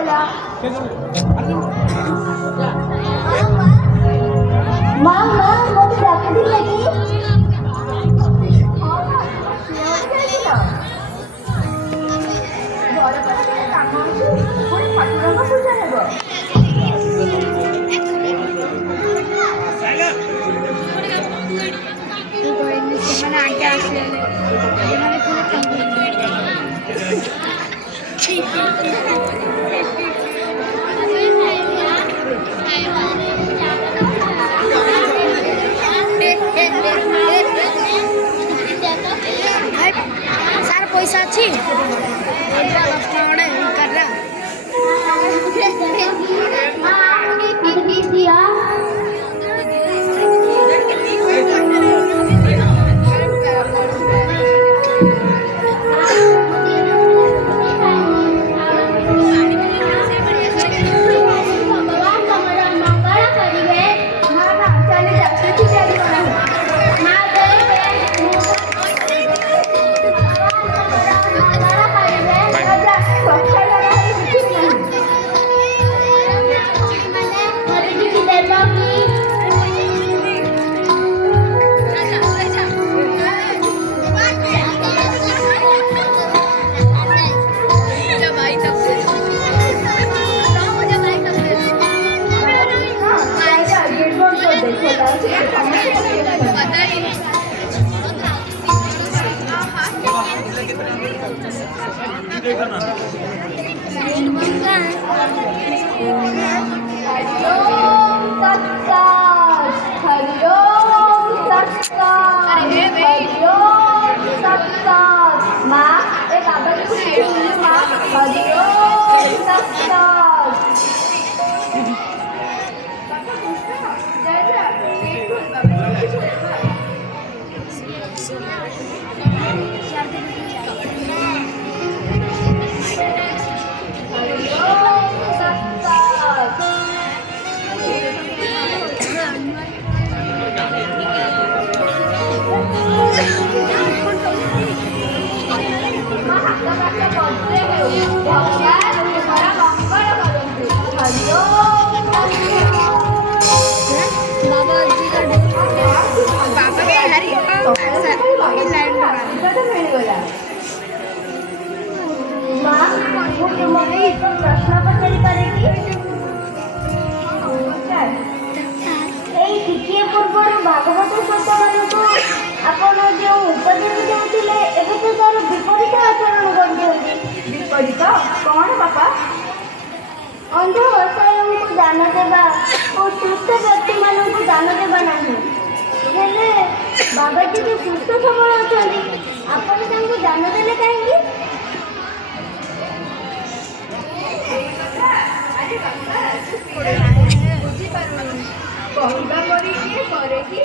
मिळवला. मग मग दाखवतील की पूजा ହେବ। आगे आसे सार पैसा अच्छी प्रश्न पचारि पारे कि पूर्व भागवत संत मानक आपण जो उपदेश देउथिले एबे तो तार विपरीत आचरण करदियंती। विपरीत कौन बापा? अंध असहायों को दान देवा और सुस्थ व्यक्ति मानक को दान देवा नहीं। हेले बाबा जी के सुस्थ सबल अछंती आपण तांको दान देले काहेकि? कहवा परी किए करे कि